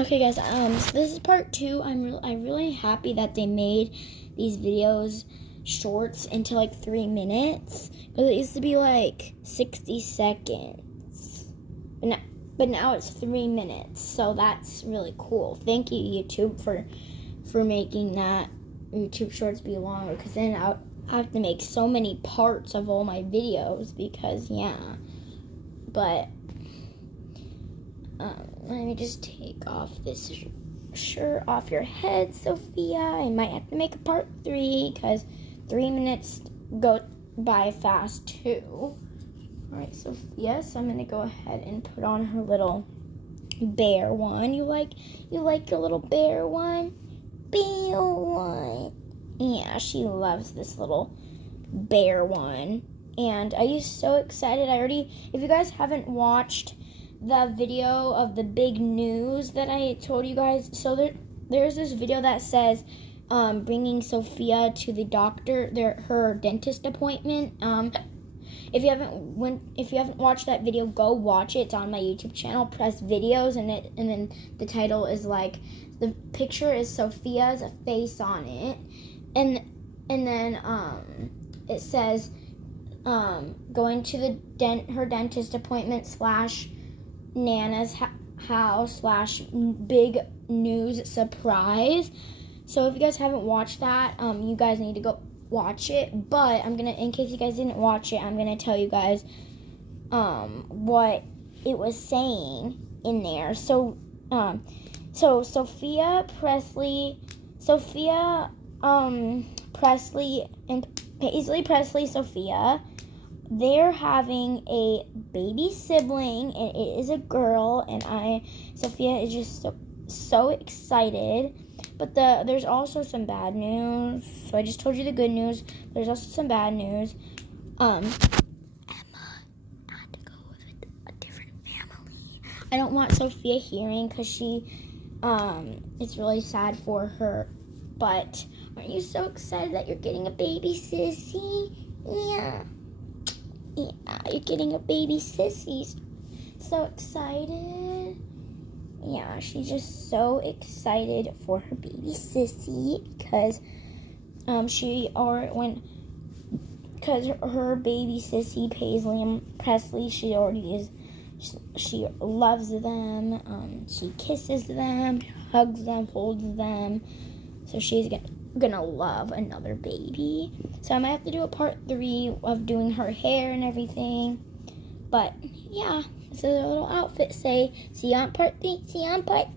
Okay, guys. So this is part 2. I'm really happy that they made these videos shorts into like 3 minutes, because it used to be like 60 seconds, but now it's 3 minutes. So that's really cool. Thank you, YouTube, for making that YouTube shorts be longer, because then I have to make so many parts of all my videos, because but let me just take off this shirt off your head, Sophia. I might have to make a part 3, because 3 minutes go by fast too. Alright, Sophia, so I'm gonna go ahead and put on her little bear one. You like your little bear one? Bear one. Yeah, she loves this little bear one. And I was so excited. If you guys haven't watched the video of the big news that I told you guys, so there's this video that says bringing Sophia to the doctor, her dentist appointment. If you haven't watched that video, go watch it. It's on my YouTube channel. Press videos, and then the title is like, the picture is Sophia's face on it, and then it says going to her dentist appointment / Nana's house / big news surprise. So if you guys haven't watched that, you guys need to go watch it. But in case you guys didn't watch it, I'm gonna tell you guys what it was saying in there. So Sophia Presley and Paisley Presley Sophia, they're having a baby sibling, and it is a girl, and Sophia is just so excited. But there's also some bad news. So I just told you the good news. There's also some bad news. Emma had to go with a different family. I don't want Sophia hearing, because it's really sad for her. But aren't you so excited that you're getting a baby sissy? Yeah, you're getting a baby sissy. So excited. Yeah, she's just so excited for her baby sissy, because her baby sissy, Paisley and Presley, she loves them. She kisses them, hugs them, holds them. So she's gonna love another baby. So I might have to do a part 3 of doing her hair and everything. But yeah, this is a little outfit. See you on part 3. See you on part